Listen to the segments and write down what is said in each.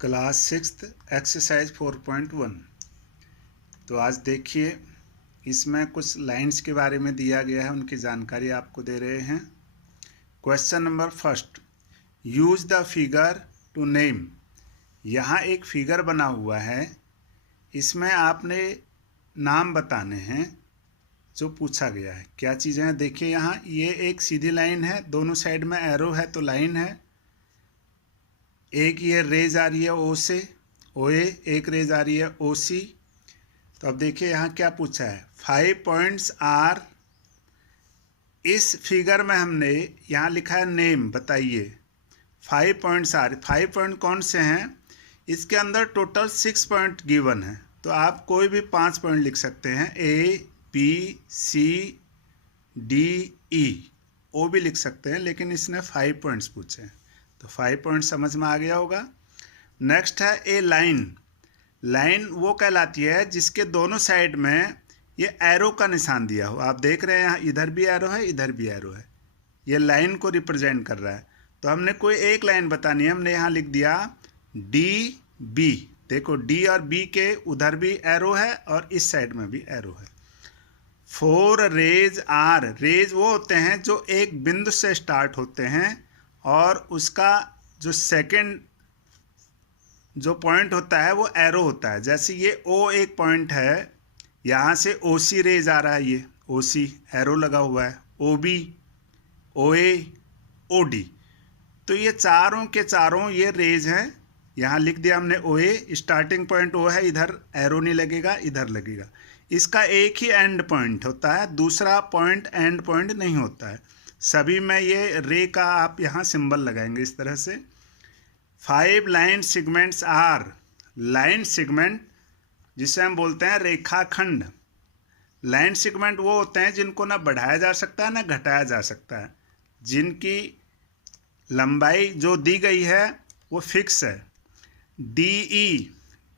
Class 6 exercise 4.1। तो आज देखिए, इसमें कुछ लाइंस के बारे में दिया गया है, उनकी जानकारी आपको दे रहे हैं। क्वेश्चन नंबर first, use the figure to name. यहाँ एक फिगर बना हुआ है, इसमें आपने नाम बताने हैं जो पूछा गया है। क्या चीज़ें हैं देखिए, यहाँ ये एक सीधी लाइन है, दोनों साइड में एरो है तो लाइन है। एक ये रेज आ रही है ओ से ओ ए, एक रेज आ रही है ओ सी। तो अब देखिए यहाँ क्या पूछा है, 5 पॉइंट्स आर। इस फिगर में हमने यहाँ लिखा है नेम, बताइए 5 पॉइंट्स आर। 5 पॉइंट कौन से हैं? इसके अंदर टोटल 6 पॉइंट गिवन है, तो आप कोई भी 5 पॉइंट लिख सकते हैं। A B C D E, ओ भी लिख सकते हैं, लेकिन इसने 5 पॉइंट्स पूछे हैं, तो 5 पॉइंट समझ में आ गया होगा। नेक्स्ट है ए लाइन। लाइन वो कहलाती है जिसके दोनों साइड में ये एरो का निशान दिया हो। आप देख रहे हैं इधर भी एरो है, इधर भी एरो है, ये लाइन को रिप्रेजेंट कर रहा है। तो हमने कोई एक लाइन बतानी है, हमने यहाँ लिख दिया डी बी। देखो डी और बी के उधर भी एरो है और इस साइड में भी एरो है। 4 रेज आर। रेज वो होते हैं जो एक बिंदु से स्टार्ट होते हैं और उसका जो सेकंड जो पॉइंट होता है वो एरो होता है। जैसे ये ओ एक पॉइंट है, यहाँ से ओ सी रेज आ रहा है, ये ओ सी एरो लगा हुआ है, ओ बी, ओ ए, ओ डी। तो ये चारों के चारों ये रेज हैं। यहाँ लिख दिया हमने ओ ए, स्टार्टिंग पॉइंट ओ है, इधर एरो नहीं लगेगा, इधर लगेगा। इसका एक ही एंड पॉइंट होता है, दूसरा पॉइंट एंड पॉइंट नहीं होता है। सभी में ये रे का आप यहाँ सिंबल लगाएंगे इस तरह से। 5 line segments are. Line segment जिसे हम बोलते हैं रेखाखंड। लाइन सेगमेंट वो होते हैं जिनको ना बढ़ाया जा सकता है ना घटाया जा सकता है, जिनकी लंबाई जो दी गई है वो फिक्स है। डी ई,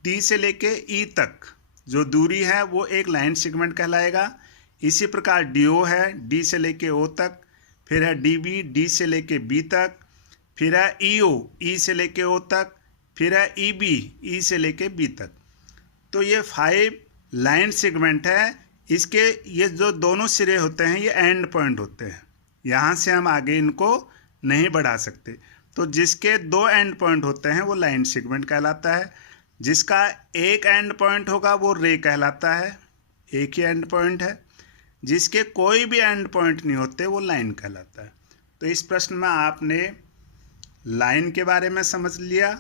डी से लेके ई तक जो दूरी है वो एक लाइन सेगमेंट कहलाएगा। इसी प्रकार डी ओ है, डी से लेके ओ तक। फिर है डी बी, डी से लेके बी तक। फिर है ई ओ, ई से लेके ओ तक। फिर है ई बी, ई से लेके बी तक। तो ये 5 लाइन सेगमेंट है। इसके ये जो दोनों सिरे होते हैं ये एंड पॉइंट होते हैं, यहाँ से हम आगे इनको नहीं बढ़ा सकते। तो जिसके 2 एंड पॉइंट होते हैं वो लाइन सेगमेंट कहलाता है। जिसका एक एंड पॉइंट होगा वो रे कहलाता है, एक ही एंड पॉइंट है। जिसके कोई भी एंड पॉइंट नहीं होते वो लाइन कहलाता है। तो इस प्रश्न में आपने लाइन के बारे में समझ लिया,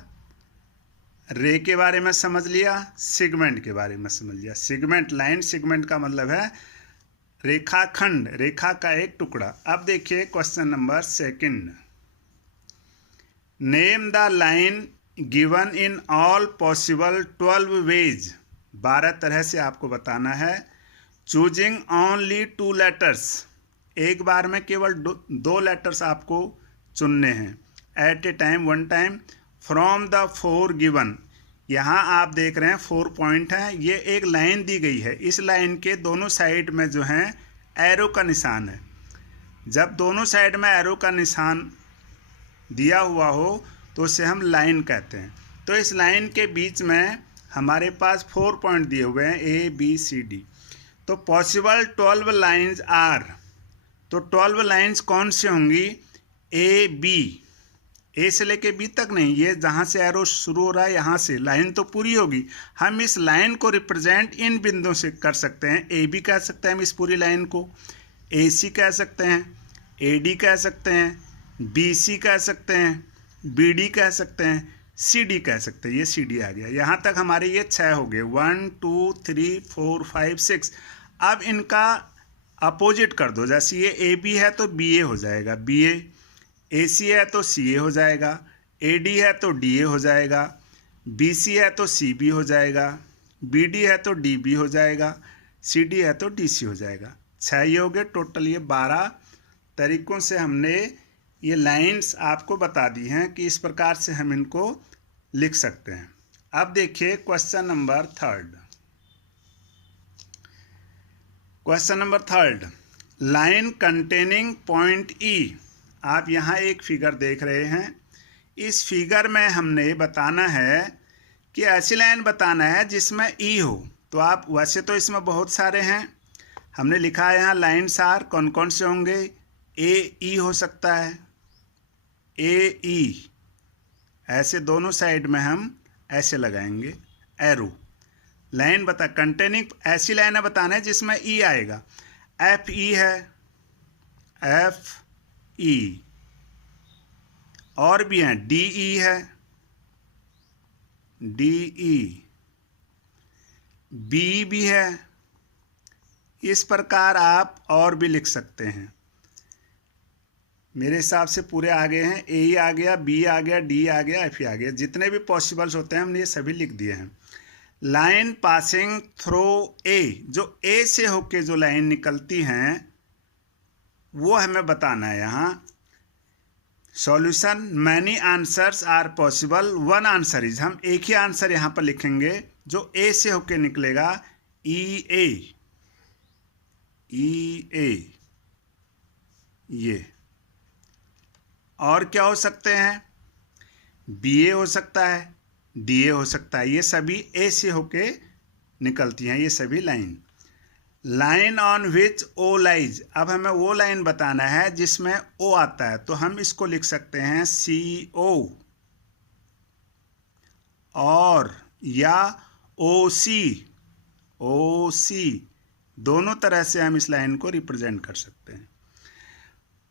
रे के बारे में समझ लिया, सेगमेंट के बारे में समझ लिया। सेगमेंट, लाइन सेगमेंट का मतलब है रेखाखंड, रेखा का एक टुकड़ा। अब देखिए क्वेश्चन नंबर second, name the line given in all possible 12 ways. 12 तरह से आपको बताना है। Choosing only 2 letters. एक बार में केवल 2 लेटर्स आपको चुनने हैं, at a time, one time. From the 4 given. यहाँ आप देख रहे हैं 4 पॉइंट हैं, ये एक लाइन दी गई है। इस लाइन के दोनों साइड में जो है एरो का निशान है। जब दोनों साइड में एरो का निशान दिया हुआ हो तो उसे हम लाइन कहते हैं। तो इस लाइन के बीच में हमारे पास 4 पॉइंट दिए हुए हैं, ए बी सी डी। तो पॉसिबल 12 लाइन्स आर। तो 12 लाइन्स कौन सी होंगी? ए बी, ए से लेके बी तक नहीं, ये जहाँ से एरो शुरू हो रहा है यहाँ से लाइन तो पूरी होगी। हम इस लाइन को रिप्रेजेंट इन बिंदुओं से कर सकते हैं। ए बी कह सकते हैं हम इस पूरी लाइन को, ए सी कह सकते हैं, ए डी कह सकते हैं, बी सी कह सकते हैं, बी डी कह सकते हैं, सी डी कह सकते हैं। ये सी डी आ गया। यहाँ तक हमारे ये 6 हो गए, 1 2 3 4 5 6। अब इनका अपोजिट कर दो। जैसे ये ए बी है तो बी ए हो जाएगा, बी ए सी है तो सी ए हो जाएगा, ए डी है तो डी ए हो जाएगा, बी सी है तो सी बी हो जाएगा, बी डी है तो डी बी हो जाएगा, सी डी है तो डी सी हो जाएगा। 6 ये हो गए टोटल। ये 12 तरीक़ों से हमने ये लाइंस आपको बता दी हैं कि इस प्रकार से हम इनको लिख सकते हैं। अब देखिए question number third. Question number third, line containing point ई। आप यहाँ एक फिगर देख रहे हैं, इस फिगर में हमने बताना है कि ऐसी लाइन बताना है जिसमें ई हो। तो आप वैसे तो इसमें बहुत सारे हैं, हमने लिखा है यहाँ लाइन्स आर, कौन कौन से होंगे, ए ई हो सकता है, ए ई, ऐसे दोनों साइड में हम ऐसे लगाएंगे एरो। लाइन बता कंटेनिंग, ऐसी लाइन बताना है जिसमें ई आएगा। एफ ई है, एफ ई, और भी हैं, डी ई है, डी ई, बी भी है। इस प्रकार आप और भी लिख सकते हैं। मेरे हिसाब से पूरे आगे हैं, ए आ गया, बी आ गया, डी आ गया, एफ आ गया, जितने भी पॉसिबल्स होते हैं हमने ये सभी लिख दिए हैं। लाइन पासिंग थ्रू ए, जो ए से होके जो लाइन निकलती हैं वो हमें बताना है यहाँ। Solution, many answers are possible, one answer is, हम एक ही आंसर यहाँ पर लिखेंगे जो ए से होके निकलेगा, ई ए, ई ए, ये। और क्या हो सकते हैं, बी ए हो सकता है, डी ए हो सकता है, ये सभी ए से होके निकलती हैं ये सभी line. Line on which O lies, अब हमें वो लाइन बताना है जिसमें ओ आता है, तो हम इसको लिख सकते हैं सी ओ, और या ओ सी, ओ सी, दोनों तरह से हम इस लाइन को रिप्रेजेंट कर सकते हैं।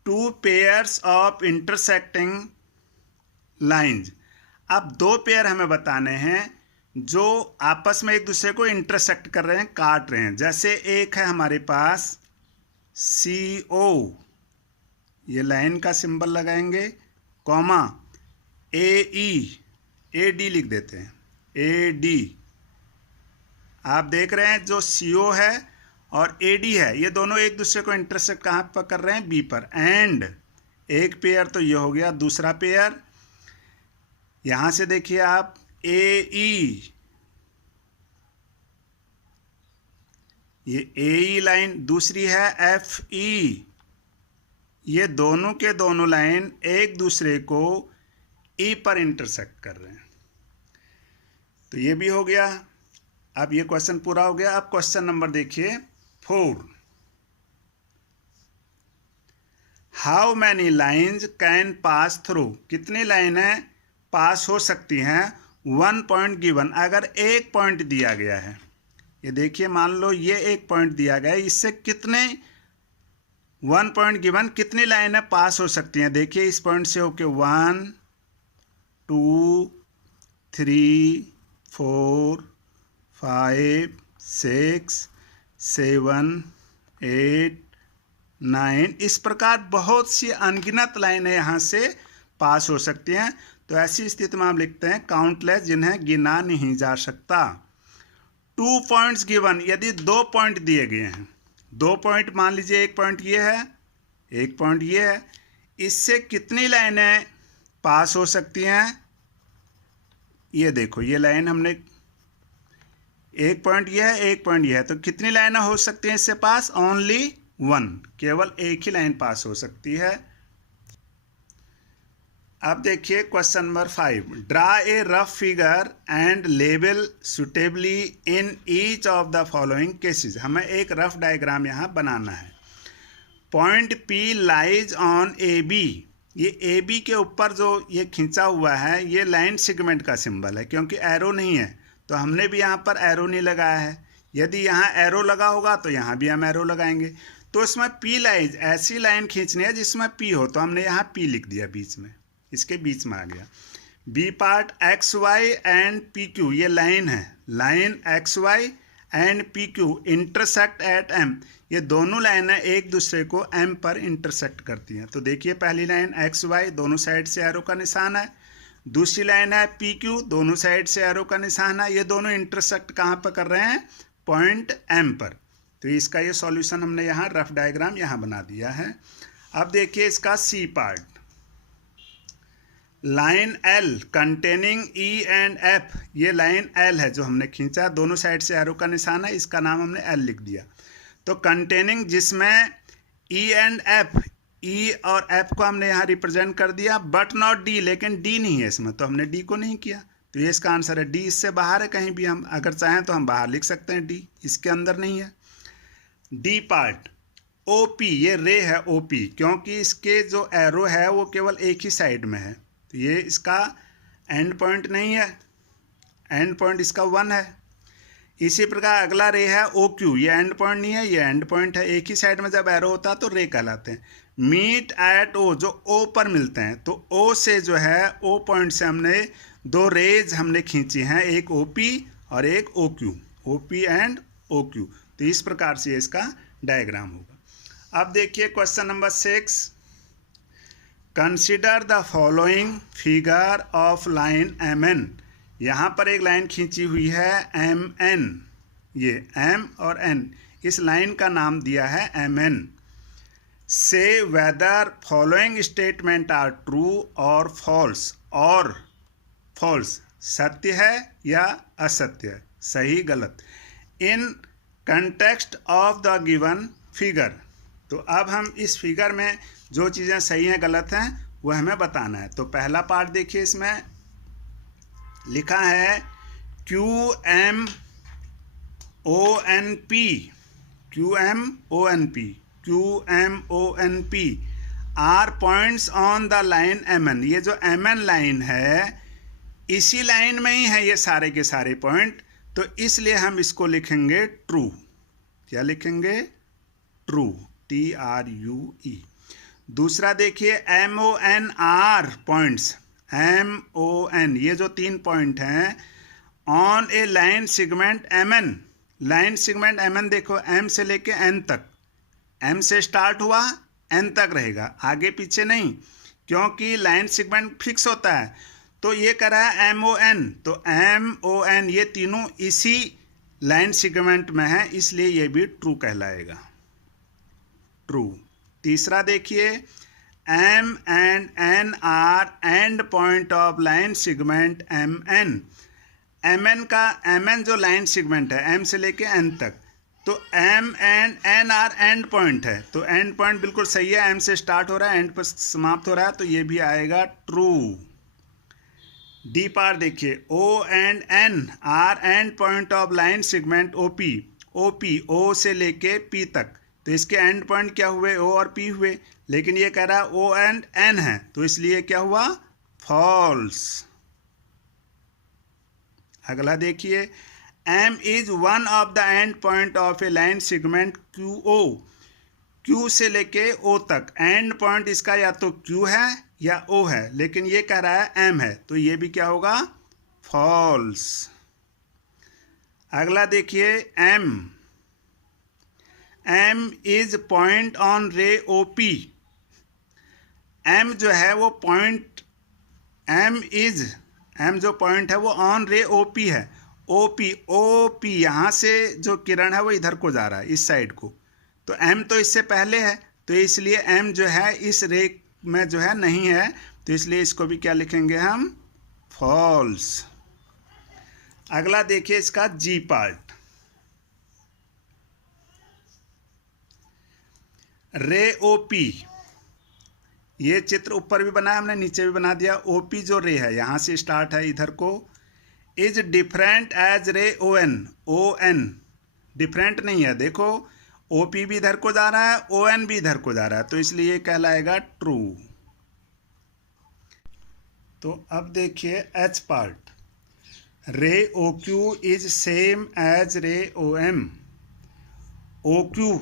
Two pairs of intersecting lines, अब दो पेयर हमें बताने हैं जो आपस में एक दूसरे को इंटरसेक्ट कर रहे हैं, काट रहे हैं। जैसे एक है हमारे पास सी ओ, ये लाइन का सिंबल लगाएंगे, comma A E, A D लिख देते हैं, ए डी। आप देख रहे हैं जो सी ओ है और ए डी है, ये दोनों एक दूसरे को इंटरसेक्ट कहाँ पर कर रहे हैं, बी पर। एंड एक पेयर तो ये हो गया, दूसरा पेयर यहां से देखिए आप, ए ई, ये ए ई लाइन, दूसरी है एफ ई, ये दोनों के दोनों लाइन एक दूसरे को ई पर इंटरसेक्ट कर रहे हैं। तो ये भी हो गया। अब ये क्वेश्चन पूरा हो गया। अब क्वेश्चन नंबर देखिए 4, how many lines can pass through, कितनी लाइनें पास हो सकती हैं, 1 पॉइंट गिवन, अगर एक पॉइंट दिया गया है। ये देखिए मान लो ये एक पॉइंट दिया गया है, इससे कितने 1 पॉइंट गिवन कितनी लाइनें पास हो सकती हैं। देखिए इस पॉइंट से होके 1 2 3 4 5 6 7 8 9, इस प्रकार बहुत सी अनगिनत लाइनें यहाँ से पास हो सकती हैं। तो ऐसी स्थिति में हम लिखते हैं काउंटलेस, जिन्हें गिना नहीं जा सकता। 2 पॉइंट्स गिवन, यदि 2 पॉइंट दिए गए हैं, 2 पॉइंट, मान लीजिए एक पॉइंट ये है, एक पॉइंट ये है, इससे कितनी लाइनें पास हो सकती हैं। ये देखो ये लाइन हमने, एक पॉइंट ये है, एक पॉइंट ये है, तो कितनी लाइनें हो सकती हैं इससे पास, ओनली 1, केवल एक ही लाइन पास हो सकती है। अब देखिए question number 5, draw a rough figure and label suitably in each of the following cases, हमें एक रफ डायग्राम यहाँ बनाना है। Point P lies on A B, ये ए बी के ऊपर जो ये खींचा हुआ है ये लाइन सेगमेंट का सिंबल है, क्योंकि एरो नहीं है तो हमने भी यहाँ पर एरो नहीं लगाया है। यदि यहाँ एरो लगा होगा तो यहाँ भी हम एरो लगाएंगे। तो इसमें पी लाइज, ऐसी लाइन खींचनी है जिसमें पी हो, तो हमने यहाँ पी लिख दिया, बीच में, इसके बीच में आ गया। B part X Y and P Q, ये लाइन है, line X Y and P Q intersect at M, ये दोनों लाइनें एक दूसरे को एम पर इंटरसेक्ट करती हैं। तो देखिए पहली लाइन एक्स वाई, दोनों साइड से एरो का निशान है, दूसरी लाइन है पी क्यू, दोनों साइड से एरो का निशान है, ये दोनों इंटरसेक्ट कहाँ पर कर रहे हैं, पॉइंट एम पर। तो इसका ये सॉल्यूशन हमने यहाँ रफ डायग्राम यहाँ बना दिया है। अब देखिए इसका C part, line L containing E and F, ये लाइन एल है जो हमने खींचा, दोनों साइड से एरो का निशान है, इसका नाम हमने एल लिख दिया। तो कंटेनिंग, जिसमें ई एंड एफ ई और एफ को हमने यहाँ रिप्रेजेंट कर दिया, बट नॉट डी, लेकिन डी नहीं है इसमें, तो हमने डी को नहीं किया, तो ये इसका आंसर है डी। इससे बाहर है कहीं भी, हम अगर चाहें तो हम बाहर लिख सकते हैं, डी इसके अंदर नहीं है। डी पार्ट ओ पी, ये रे है ओ पी, क्योंकि इसके जो एरो है वो केवल एक ही साइड में है, तो ये इसका एंड पॉइंट नहीं है, एंड पॉइंट इसका 1 है। इसी प्रकार अगला रे है ओ क्यू, ये एंड पॉइंट नहीं है, ये एंड पॉइंट है, एक ही साइड में जब एरो होता है तो रे कहलाते हैं। मीट एट ओ, जो ओ पर मिलते हैं, तो ओ से जो है ओ पॉइंट से हमने 2 रेज हमने खींची हैं, एक ओ पी और एक O Q, O P and O Q. तो इस प्रकार से इसका डायग्राम होगा। अब देखिए question number 6, consider the following figure of line M N. यहाँ पर एक लाइन खींची हुई है एम एन, ये एम और एन, इस लाइन का नाम दिया है M N. Say whether following statement are true और फॉल्स, और फॉल्स सत्य है या असत्य है, सही गलत, in context of the given figure. तो अब हम इस फिगर में जो चीज़ें सही हैं गलत हैं वह हमें बताना है। तो पहला पार्ट देखिए, इसमें लिखा है Q M O N P, Q M O N P, Q M O N P are points on the line M N. ये जो एम एन लाइन है इसी लाइन में ही है ये सारे के सारे पॉइंट, तो इसलिए हम इसको लिखेंगे ट्रू। क्या लिखेंगे? True, TRUE। दूसरा देखिए M O N are points, MON, ये जो 3 पॉइंट हैं on a line segment MN। Line segment MN देखो, M से लेके N तक, M से स्टार्ट हुआ N तक रहेगा, आगे पीछे नहीं, क्योंकि लाइन सेगमेंट फिक्स होता है। तो ये कह रहा है MON, तो MON ये तीनों इसी लाइन सेगमेंट में है, इसलिए ये भी ट्रू कहलाएगा, ट्रू। तीसरा देखिए M and N are end point of line segment MN। MN का, MN जो लाइन सेगमेंट है M से लेके N तक, तो M and N are end point है, तो end point बिल्कुल सही है, M से स्टार्ट हो रहा है, एंड पर समाप्त हो रहा है, तो ये भी आएगा ट्रू। डी पार देखिए O and N are end point of line segment OP, OP O से लेके P तक, तो इसके एंड पॉइंट क्या हुए? O और P हुए, लेकिन ये कह रहा है O एंड N है, तो इसलिए क्या हुआ? फॉल्स। अगला देखिए M is one of the end point of A line segment QO। Q से लेके O तक एंड पॉइंट इसका या तो Q है या O है, लेकिन ये कह रहा है M है, तो ये भी क्या होगा? फॉल्स। अगला देखिए M इज पॉइंट ऑन रे OP। M जो है वो पॉइंट, M जो पॉइंट है वो ऑन रे OP है, OP यहाँ से जो किरण है वो इधर को जा रहा है, इस साइड को, तो M तो इससे पहले है, तो इसलिए M जो है इस रे में जो है नहीं है, तो इसलिए इसको भी क्या लिखेंगे हम? फॉल्स। अगला देखिए इसका G पार्ट, रे OP, ये चित्र ऊपर भी बना है हमने, नीचे भी बना दिया। OP जो रे है यहाँ से स्टार्ट है इधर को, इज डिफरेंट एज रे ON डिफरेंट नहीं है, देखो OP भी इधर को जा रहा है, ON भी इधर को जा रहा है, तो इसलिए ये कहलाएगा ट्रू। तो अब देखिए H पार्ट, रे OQ इज सेम एज रे OM। OQ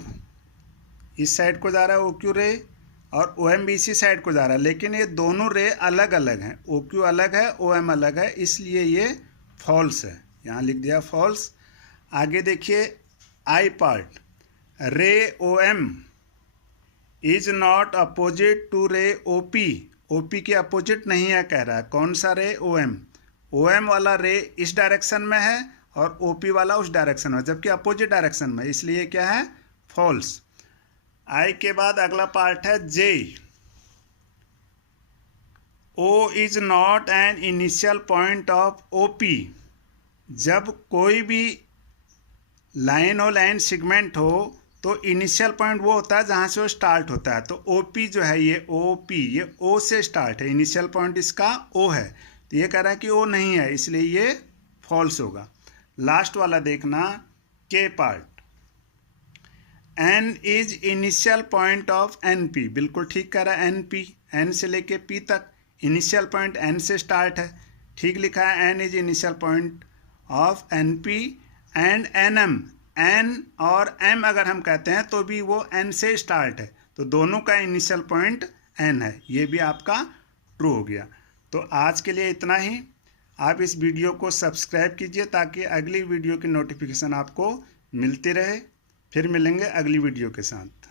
इस साइड को जा रहा है OQ रे, और OM भी इसी साइड को जा रहा है, लेकिन ये दोनों रे अलग अलग हैं, OQ अलग है OM अलग है, इसलिए ये फॉल्स है, यहाँ लिख दिया फॉल्स। आगे देखिए I part, ray OM is not opposite to ray OP के अपोजिट नहीं है कह रहा है, कौन सा रे? OM वाला रे इस डायरेक्शन में है और OP वाला उस डायरेक्शन में, जबकि अपोजिट डायरेक्शन में, इसलिए क्या है? फॉल्स। I के बाद अगला पार्ट है J, O is not an initial point of OP। जब कोई भी लाइन हो, लाइन सेगमेंट हो, तो इनिशियल पॉइंट वो होता है जहाँ से वो स्टार्ट होता है। तो ओ पी जो है ये ओ पी, ये ओ से स्टार्ट है, इनिशियल पॉइंट इसका ओ है, तो ये कह रहा है कि ओ नहीं है, इसलिए ये फॉल्स होगा। लास्ट वाला देखना, K part, N is initial point of N P, बिल्कुल ठीक कह रहा है, एन पी, एन से लेके पी तक इनिशियल पॉइंट एन से स्टार्ट है, ठीक लिखा है, N is initial point of N P and N M, N और एम अगर हम कहते हैं तो भी वो एन से स्टार्ट है, तो दोनों का इनिशियल पॉइंट एन है, ये भी आपका ट्रू हो गया। तो आज के लिए इतना ही। आप इस वीडियो को सब्सक्राइब कीजिए ताकि अगली वीडियो की नोटिफिकेशन आपको मिलती रहे। फिर मिलेंगे अगली वीडियो के साथ।